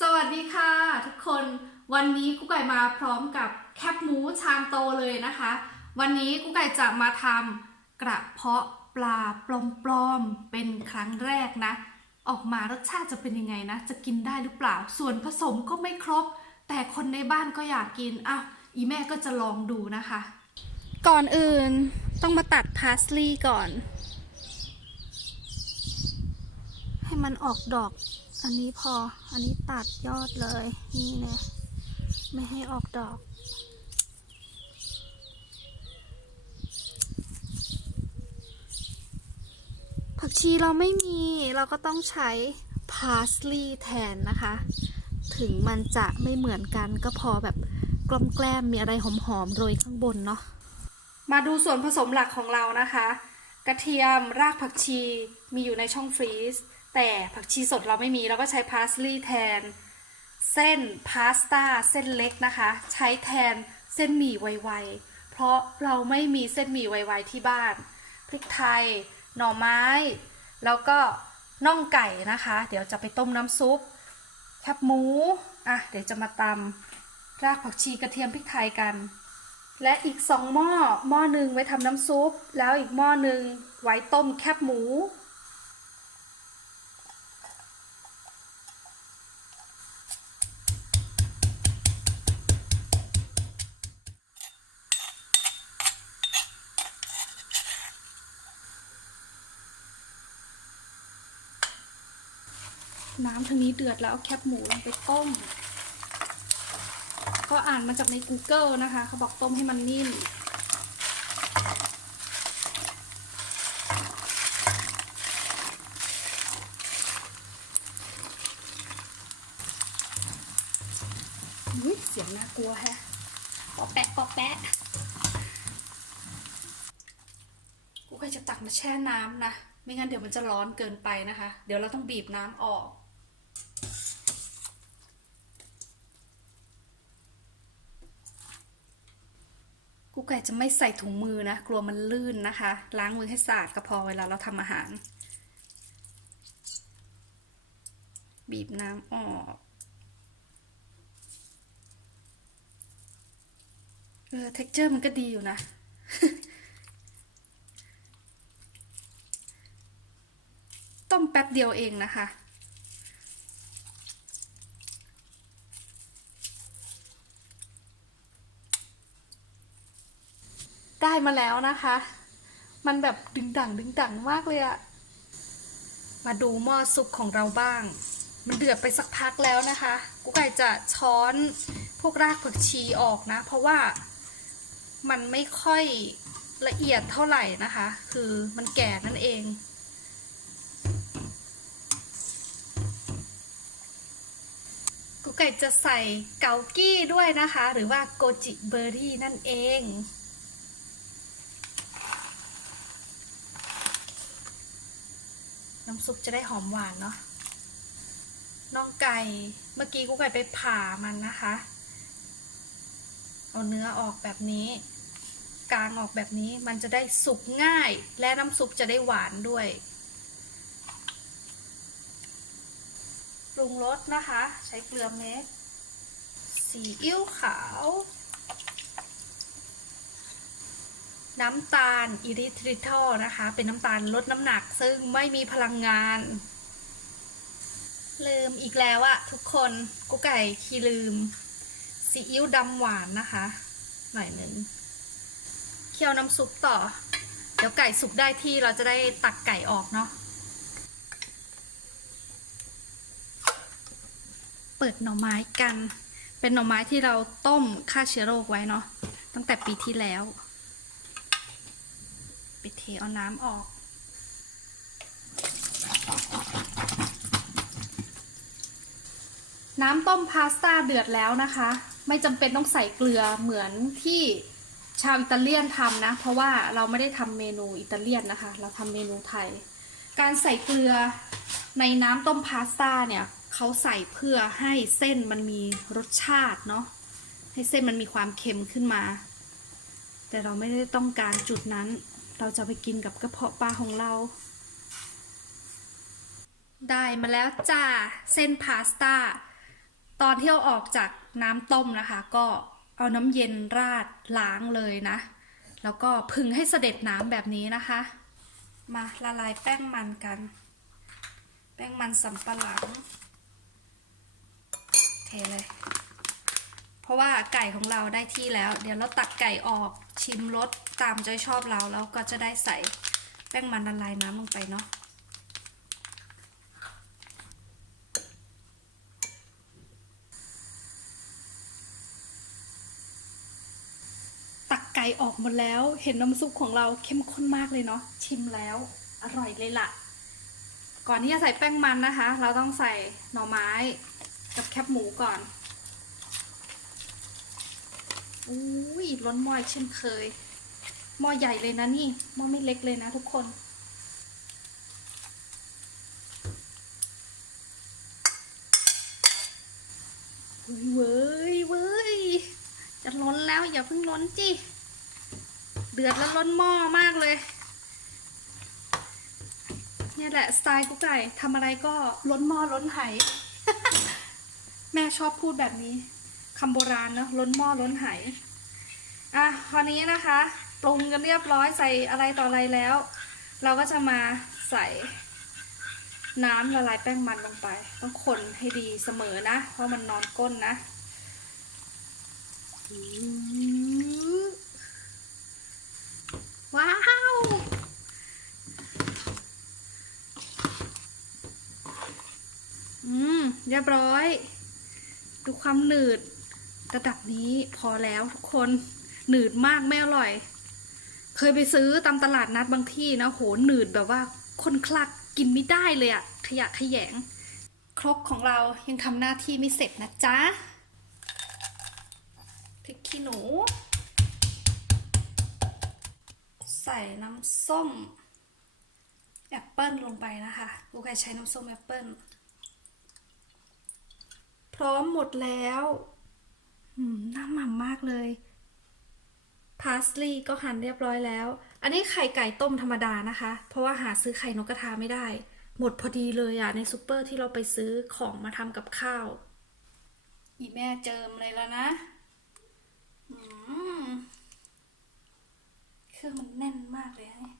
สวัสดีค่ะ ทุกคนวันนี้กุ๊กไก่มาพร้อมกับแคบหมูชามโตเลยนะคะ วันนี้กุ๊กไก่จะมาทำกระเพาะปลาปลอมๆเป็นครั้งแรกนะ ออกมารสชาติจะเป็นยังไงนะ จะกินได้หรือเปล่า ส่วนผสมก็ไม่ครบ แต่คนในบ้านก็อยากกินอะอีแม่ก็จะลองดูนะคะ ก่อนอื่นต้องมาตัดพาสลีย์ก่อน ให้มันออกดอก อันนี้พอ อันนี้ตัดยอดเลย นี่เนี่ยไม่ให้ออกดอกผักชีเราไม่มีเราก็ต้องใช้พาสลีย์แทนนะคะ ถึงมันจะไม่เหมือนกันก็พอแบบกลมแกล้มมีอะไรหอมๆโรยข้างบนเนาะมาดูส่วนผสมหลักของเรานะคะ กระเทียมรากผักชีมีอยู่ในช่องฟรีซ แต่ผักชีสดเราไม่มีเราก็ใช้พาสลีย์แทน เส้นพาสต้าเส้นเล็กนะคะ ใช้แทนเส้นหมี่ไวๆ เพราะเราไม่มีเส้นหมี่ไวๆที่บ้าน พริกไทย หน่อไม้ แล้วก็น่องไก่นะคะ เดี๋ยวจะไปต้มน้ำซุปแคบหมูอะเดี๋ยวจะมาตำรากผักชีกระเทียมพริกไทยกัน และอีกสองหม้อหม้อหนึ่งไว้ทำน้ำซุป แล้วอีกหม้อหนึ่งไว้ต้มแคบหมู น้ำทางนี้เดือดแล้วเอาแคบหมูลงไปต้ม ก็อ่านมาจากใน Google นะคะ เขาบอกต้มให้มันนิ่มเสียงน่ากลัวแฮะปอแปะปอแปะกูก็จะตักมาแช่น้ำนะ ไม่งั้นเดี๋ยวมันจะร้อนเกินไปนะคะ เดี๋ยวเราต้องบีบน้ำออก กูไก่จะไม่ใส่ถุงมือนะ กลัวมันลื่นนะคะ ล้างมือให้สะอาดก็พอเวลาเราทำอาหาร บีบน้ำออกเออเท็กเจอร์มันก็ดีอยู่นะ ต้มแป๊บเดียวเองนะคะ ได้มาแล้วนะคะ มันแบบดึงดังดึงดังมากเลยอะมาดูหม้อซุปของเราบ้าง มันเดือดไปสักพักแล้วนะคะกูไก่จะช้อนพวกรากผักชีออกนะ เพราะว่ามันไม่ค่อยละเอียดเท่าไหร่นะคะ คือมันแก่นั่นเองกูไก่จะใส่เกากี้ด้วยนะคะ หรือว่าโกจิเบอร์รี่นั่นเอง น้ำซุปจะได้หอมหวานเนาะน่องไก่เมื่อกี้กูไก่ไปผ่ามันนะคะ เอาเนื้อออกแบบนี้ กลางออกแบบนี้มันจะได้สุกง่าย และน้ำซุปจะได้หวานด้วยปรุงรสนะคะ ใช้เกลือเม็ดซีอิ๊วขาว น้ำตาลอิริทริทอลนะคะ เป็นน้ำตาลลดน้ำหนักซึ่งไม่มีพลังงาน ลืมอีกแล้วอะทุกคนกุ๊กไก่ขี้ลืมซีอิ๊วดำหวานนะคะ หน่อยหนึ่งเคี่ยวน้ำซุปต่อ เดี๋ยวไก่สุกได้ที่เราจะได้ตักไก่ออกเนาะเปิดหน่อไม้กัน เป็นหน่อไม้ที่เราต้มฆ่าเชื้อโรคไว้เนาะตั้งแต่ปีที่แล้ว ไปเทเอาน้ำออก น้ำต้มพาสต้าเดือดแล้วนะคะ ไม่จำเป็นต้องใส่เกลือเหมือนที่ชาวอิตาเลียนทำนะ เพราะว่าเราไม่ได้ทำเมนูอิตาเลียนนะคะ เราทำเมนูไทย การใส่เกลือในน้ำต้มพาสต้าเนี่ยเขาใส่เพื่อให้เส้นมันมีรสชาติเนาะให้เส้นมันมีความเค็มขึ้นมา แต่เราไม่ได้ต้องการจุดนั้น เราจะไปกินกับกระเพาะปลาของเรา ได้มาแล้วจ้า เส้นพาสต้า ตอนที่เอาออกจากน้ำต้มนะคะ ก็เอาน้ำเย็นราดล้างเลยนะ แล้วก็พึงให้เสด็จน้ำแบบนี้นะคะ มาละลายแป้งมันกัน แป้งมันสำปะหลังเทเลย เพราะว่าไก่ของเราได้ที่แล้ว เดี๋ยวเราตักไก่ออกชิมรสตามใจชอบเราแล้วก็จะได้ใส่แป้งมันละลายน้ำลงไปเนาะตักไก่ออกหมดแล้วเห็นน้ำซุปของเราเข้มข้นมากเลยเนาะชิมแล้วอร่อยเลยล่ะ ก่อนที่จะใส่แป้งมันนะคะ เราต้องใส่หน่อไม้กับแคบหมูก่อน อุ้ยล้นหม้ออีกเช่นเคย หม้อใหญ่เลยนะนี่ หม้อไม่เล็กเลยนะทุกคน เว้ยเว้ยเว้ย จะล้นแล้วอย่าเพิ่งล้นจิ เดือดแล้วล้นหม้อมากเลย เนี่ยแหละสไตล์กุ๊กไก่ทำอะไรก็ล้นหม้อล้นไหแม่ชอบพูดแบบนี้ คำโบราณเนอะล้นหม้อล้นไหอะคราวนี้นะคะปรุงกันเรียบร้อยใส่อะไรต่ออะไรแล้ว เราก็จะมาใส่น้ำละลายแป้งมันลงไป ต้องคนให้ดีเสมอนะ เพราะมันนอนก้นนะอื้อว้าวอืมเรียบร้อย ดูความหนืด ระดับนี้พอแล้วทุกคนหนืดมากไม่อร่อย เคยไปซื้อตามตลาดนัดบางที่นะโหหนืดแบบว่าคนคลักกินไม่ได้เลยอะขยะขยง ครกของเรายังทำหน้าที่ไม่เสร็จนะจ๊ะพริกขี้หนู ใส่น้ำส้มแอปเปิลลงไปนะคะลูกไก่ใช้น้ำส้มแอปเปิลพร้อมหมดแล้ว น่าหม่ำมากเลยพาสลีย์ก็หั่นเรียบร้อยแล้ว อันนี้ไข่ไก่ต้มธรรมดานะคะ เพราะว่าหาซื้อไข่นกกระทาไม่ได้ หมดพอดีเลยอะในซูเปอร์ที่เราไปซื้อของมาทำกับข้าว อีแม่เจิมเลยแล้วนะอืมเครื่องมันแน่นมากเลยนะเนี่ย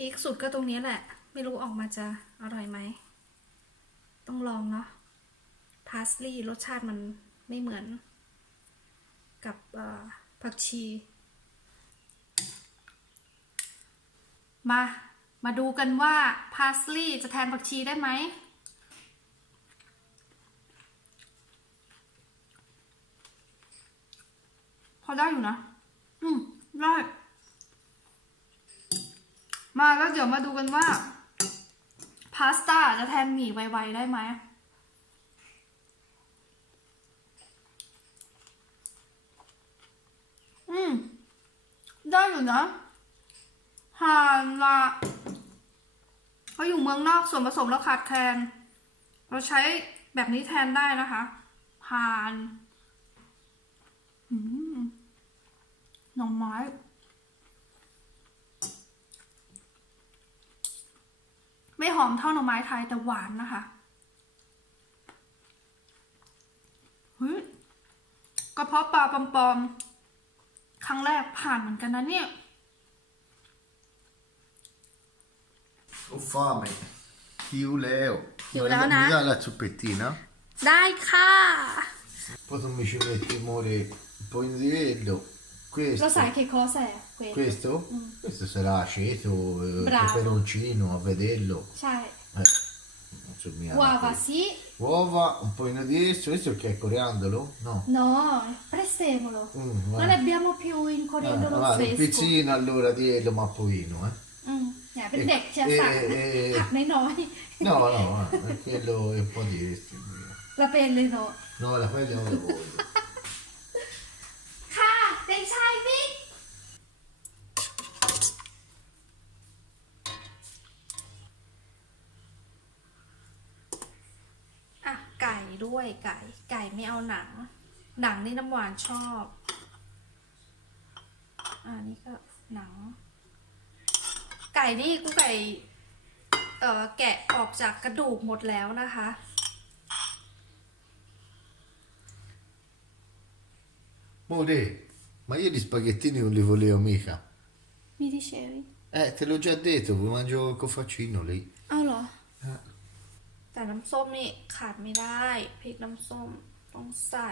พีคสุดก็ตรงนี้แหละ ไม่รู้ออกมาจะอร่อยไหม ต้องลองเนาะพาสลีย์รสชาติมันไม่เหมือน กับผักชี มา มาดูกันว่าพาสลีย์จะแทนผักชีได้ไหมพอได้อยู่นะ อืมได้ มาแล้วเดี๋ยวมาดูกันว่า พาสต้าจะแทนหมี่ไวๆได้ไหมอืม ได้อยู่นะหานละเขาอยู่เมืองนอกส่วนผสมเราขาดแคลน เราใช้แบบนี้แทนได้นะคะผ่านอืมหน่อไม้ ไม่หอมเท่าหน่อไม้ไทยแต่หวานนะคะเฮ้ยกระเพาะปลาปลอมๆ ครั้งแรกผ่านเหมือนกันนะเนี่ย Ho fame. Chiu Leo. Chiu Mi Leo, dà- na? Mi dà la zuppettina? ได้ค่ะ Poi tu mi ci metti amore un po' in livello. เรา Questo. ใส่เคคอแสเคว Questo? Questo sarà aceto, eh, Bravo. peperoncino, a vederlo. ใช่ Eh, non so mica. วาวาซิ Uova, un po' di questo. Questo che è coriandolo? No. no prezzemolo Mm, va. non abbiamo più in Ah, coriandolo va, un fresco pizzino allora di ello ma pochino, eh. อืมเนี่ยเป็นเด็กเชียร์สักเอ่อผักน้อย No, no, eh, quello è un po' di questo. ๆเราเป็นเลยเนาะ No, la pelle non la voglio. ค่ะเด็กชายบิ๊กอะ ไก่ด้ว ยไก่ ไก่ไม่เอาหนัง หนังนี่น้ำหวานชอบออ่านี่ก็หนัง ไก่นี่กูไก่เอ่อแกะออกจากกระดูกหมดแล้วนะคะ More, ma io gli spaghettini non li volevo mica. มีที่เชฟ Eh, te l'ho già detto, vi mangio col faccino lì. เอาเหรอ Eh. แต่น้ำส้มนี่ขาดไม่ได้พริกน้ำส้มต้องใส่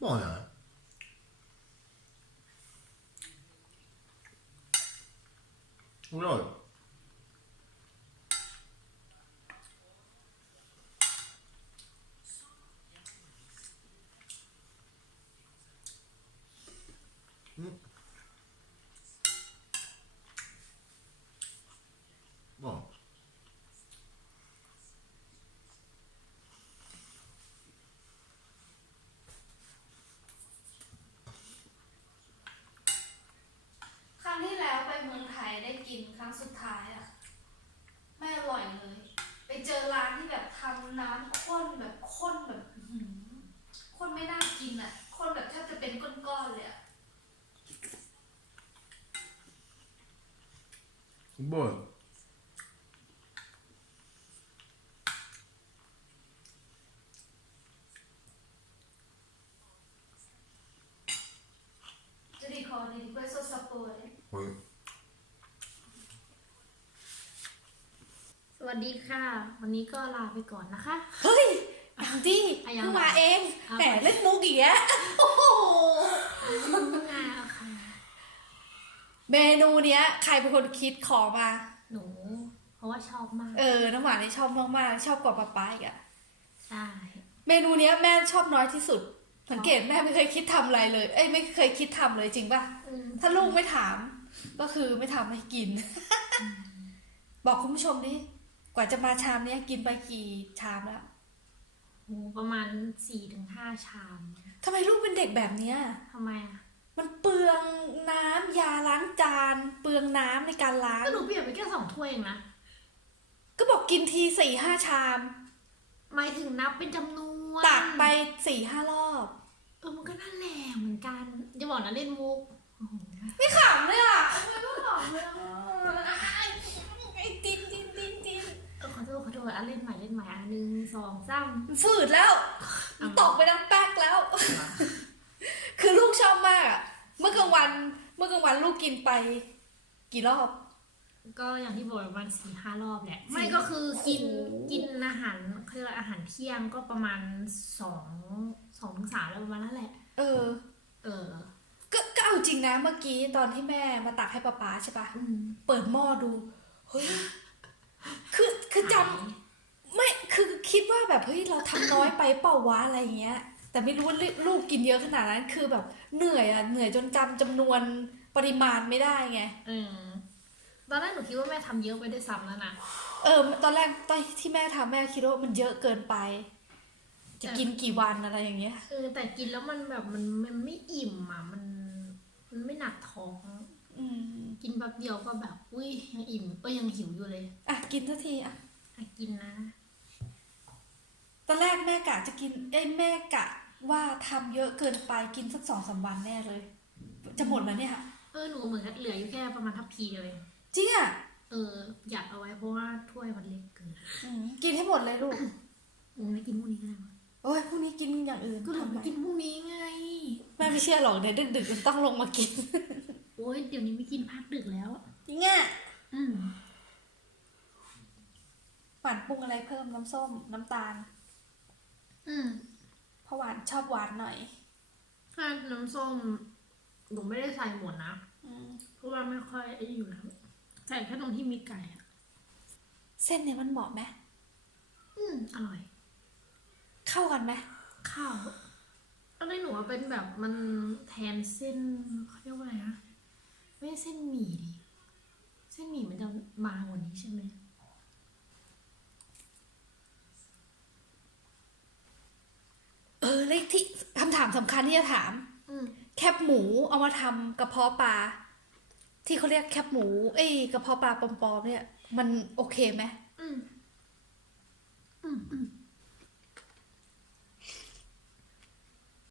Buona, eh? Buono. Mm. Buono. ครั้งที่แล้วไปเมืองไทยได้กินครั้งสุดท้ายอะไม่อร่อยเลย ไปเจอร้านที่แบบทำน้ำข้นแบบข้นแบบอื้อหือข้นไม่น่ากินอะข้นแบบแทบจะเป็นก้อนๆเลยอะ Buono. จะดีคอดีดีกว่าโซซาโปเลย Poi สวัสดีค่ะ วันนี้ก็ลาไปก่อนนะคะ เฮ้ยอังดี้อะยังเพิ่งมาเอง อะแหมเล่นมุกอีกแล้วโอ้โหอ่าค่ะ เมนูเนี้ย ใครเป็นคนคิดขอมา หนู เพราะว่าชอบมาก เออ น้ำหวานนี่ชอบมากๆ ชอบกว่าป๊าป๊าอีกอะใช่ เมนูเนี้ยแม่ชอบน้อยที่สุด สังเกตแม่ไม่เคยคิดทำอะไรเลย เอ้ยไม่เคยคิดทำเลยจริงป่ะ อืมถ้าลูกไม่ถาม ก็คือไม่ทำให้กิน บอกคุณผู้ชมดิก ว่าจะมาชามเนี้ยกินไปกี่ชามแล้วโหประมาณสี่ถึงห้าชามทำไมลูกเป็นเด็กแบบเนี้ยทำไมอะมันเปลืองน้ำยาล้างจาน เปลืองน้ำในการล้างก็หนูเปลี่ยนไปแค่สองถ้วยเองนะ ก็บอกกินทีสี่ห้าชาม หมายถึงนับเป็นจำนวนตักไปสี่ห้ารอบ เออมันก็นั่นแหละเหมือนกัน จะบอกนะเล่นมุกโอ้โหไม่ขำเลยอะทำไมไม่ขำเลย อโทษอะเล่นใหม่เล่นใหม่อะหนึ่งสองสามมันฝืดแล้วมันตกไปทั้งแป๊กแล้ว คือลูกชอบมากอะเมื่อกลางวัน เมื่อกลางวันลูกกินไป กี่รอบ ก็อย่างที่บอกประมาณสี่ห้ารอบแหละสี่ไม่ก็คือกินโอ้โห กินอาหารเขาเรียกว่าอาหารเที่ยงก็ประมาณสองสองถึงสามแล้วประมาณนั้นแหละ เออ เออก็ก็เอาจริงนะ เมื่อกี้ตอนที่แม่มาตักให้ป๊าป๊าใช่ปะ อืมเปิดหม้อดู เฮ้ย คือ คือจำไม่ คือคิดว่าแบบเฮ้ยเราทำน้อยไปเปล่าวะอะไรเงี้ย แต่ไม่รู้ว่าลูกกินเยอะขนาดนั้น คือแบบเหนื่อยอะเหนื่อยจนจำจำนวนปริมาณไม่ได้ไงเออตอนแรกหนูคิดว่าแม่ทำเยอะไปด้วยซ้ำแล้วนะ เออ ตอนแรกตอนที่แม่ทำแม่คิดว่ามันเยอะเกินไป จะกินกี่วันอะไรอย่างเงี้ย เออ แต่กินแล้วมันแบบมันมันไม่อิ่มอะ มัน มันไม่หนักท้อง อืม กินแป๊บเดียวก็แบบ อุ้ยยังอิ่มก็ยังหิวอยู่เลย อะ กินสักทีอะ อะกินนะ ตอนแรกแม่กะจะกิน เอ้ยแม่กะว่าทำเยอะเกินไปกินสักสองสามวันแน่เลย จะหมดแล้วเนี่ย เออหนูเหมือนกันเหลืออยู่แค่ประมาณทัพพีเลยจริงอะเออ อยากเอาไว้เพราะว่าถ้วยมันเล็กเกินอืมกินให้หมดเลยลูกอืมไม่กินพวกนี้ก็ได้มั้งโอ้ยพรุ่งนี้กินอย่างอื่นก็หนูทำไปไมกินพวกนี้ไงแม่ไม่เชื่อหรอกเดี๋ยวดึกๆมันต้องลงมากิน โอ้ยเดี๋ยวนี้ไม่กินพักดึกแล้วจริงอะอืมหวานปรุงอะไรเพิ่มน้ำส้มน้ำตาล อืมเพราะหวานชอบหวานหน่อยถ้าน้ำส้มหนูไม่ได้ใส่หมดนะอืมเพราะว่าไม่ค่อยไอ้นี่อยู่แล้วใส่แค่ตรงที่มีไก่อะเส้นเนี่ยมันเหมาะไหมอืมอร่อย เข้ากันไหมข้าวอะไรหนูว่าเป็นแบบมันแทนเส้นเขาเรียกว่าอะไรนะไม่ใช่เส้นหมี่ดิเส้นหมี่มันจะบางกว่านี้ใช่ไหม เออเลขที่คำถามสำคัญที่จะถาม อืมแคบหมูเอามาทำกระเพาะปลาที่เขาเรียกแคบหมู เอ้ยกระเพาะปลาปลอมๆเนี่ย มันโอเคไหม อืมอืมอืม